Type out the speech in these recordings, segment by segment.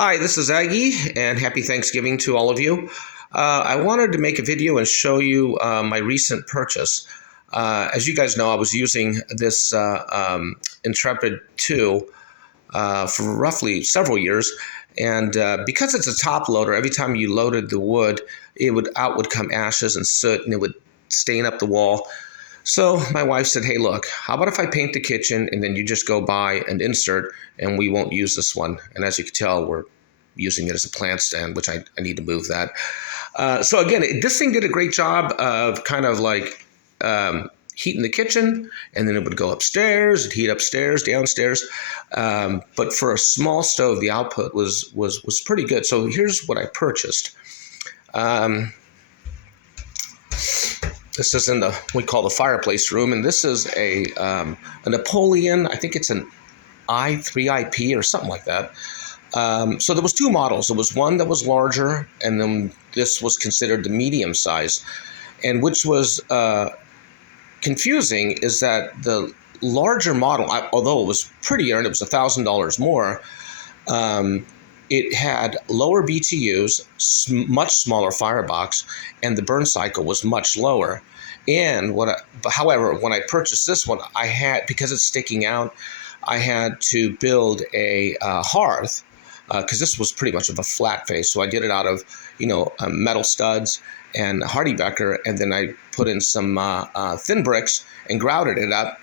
Hi, this is Aggie, and happy Thanksgiving to all of you. I wanted to make a video and show you my recent purchase. As you guys know, I was using this Intrepid 2 for roughly several years, and because it's a top loader, every time you loaded the wood, out would come ashes and soot, and it would stain up the wall. So my wife said, "Hey, look, how about if I paint the kitchen and then you just go buy an insert and we won't use this one?" And as you can tell, we're using it as a plant stand, which I need to move that. So again, this thing did a great job of kind of like heating the kitchen, and then it would go upstairs, it'd heat upstairs, downstairs. But for a small stove, the output was pretty good. So here's what I purchased. This is in we call the fireplace room, and this is a Napoleon. I think it's an i3IP or something like that. So there was two models. There was one that was larger, and then this was considered the medium size. And which was confusing is that the larger model, although it was prettier and it was $1,000 more, it had lower BTUs, much smaller firebox, and the burn cycle was much lower. And however, when I purchased this one, because it's sticking out, I had to build a hearth, because this was pretty much of a flat face. So I did it out of, metal studs and Hardybecker, and then I put in some thin bricks and grouted it up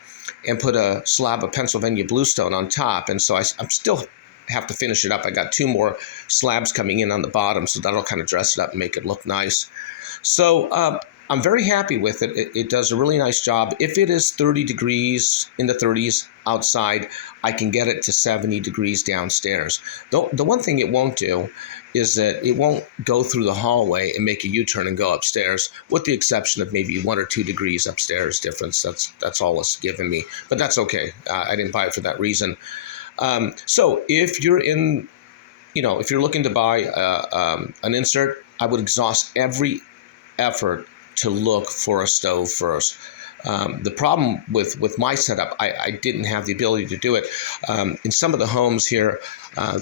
and put a slab of Pennsylvania bluestone on top. And so I'm still have to finish it up. I got two more slabs coming in on the bottom, so that'll kind of dress it up and make it look nice. So I'm very happy with it. It does a really nice job. If it is 30 degrees in the 30s outside, I can get it to 70 degrees downstairs. The one thing it won't do is that it won't go through the hallway and make a U-turn and go upstairs, with the exception of maybe 1 or 2 degrees upstairs difference. That's all it's given me, but that's okay. I didn't buy it for that reason. So if you're if you're looking to buy an insert, I would exhaust every effort to look for a stove first. The problem with my setup, I didn't have the ability to do it. In some of the homes here,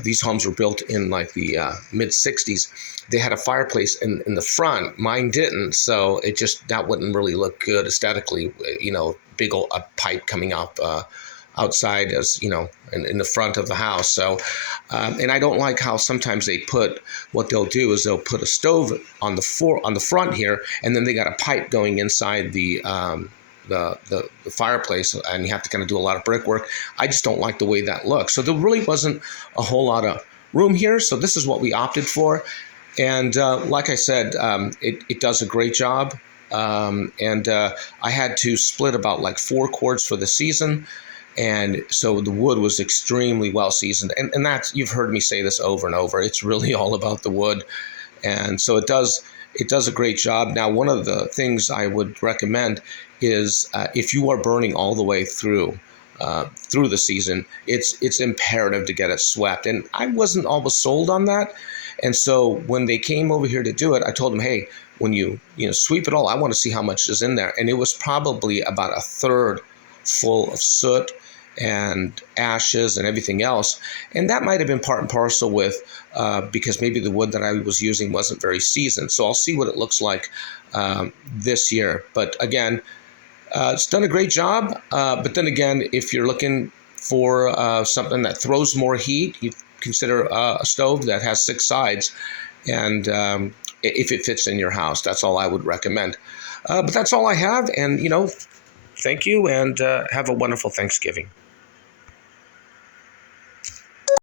these homes were built in like the mid-60s. They had a fireplace in the front. Mine didn't, so that wouldn't really look good aesthetically. Big old pipe coming up outside, as in the front of the house. So and I don't like how sometimes what they'll do is they'll put a stove on the front here, and then they got a pipe going inside the fireplace, and you have to kind of do a lot of brickwork. I just don't like the way that looks. So there really wasn't a whole lot of room here, so this is what we opted for. And like I said, it does a great job. And I had to split about like 4 cords for the season. And so the wood was extremely well seasoned. And that's, you've heard me say this over and over, it's really all about the wood. And so it does a great job. Now, one of the things I would recommend is if you are burning all the way through the season, it's imperative to get it swept. And I wasn't always sold on that. And so when they came over here to do it, I told them, hey, when you sweep it all, I want to see how much is in there. And it was probably about a third full of soot and ashes and everything else. And that might have been part and parcel with because maybe the wood that I was using wasn't very seasoned. So I'll see what it looks like this year. But again, it's done a great job. But then again, if you're looking for something that throws more heat, you consider a stove that has 6 sides. And if it fits in your house, that's all I would recommend. But that's all I have. And, thank you, and have a wonderful Thanksgiving.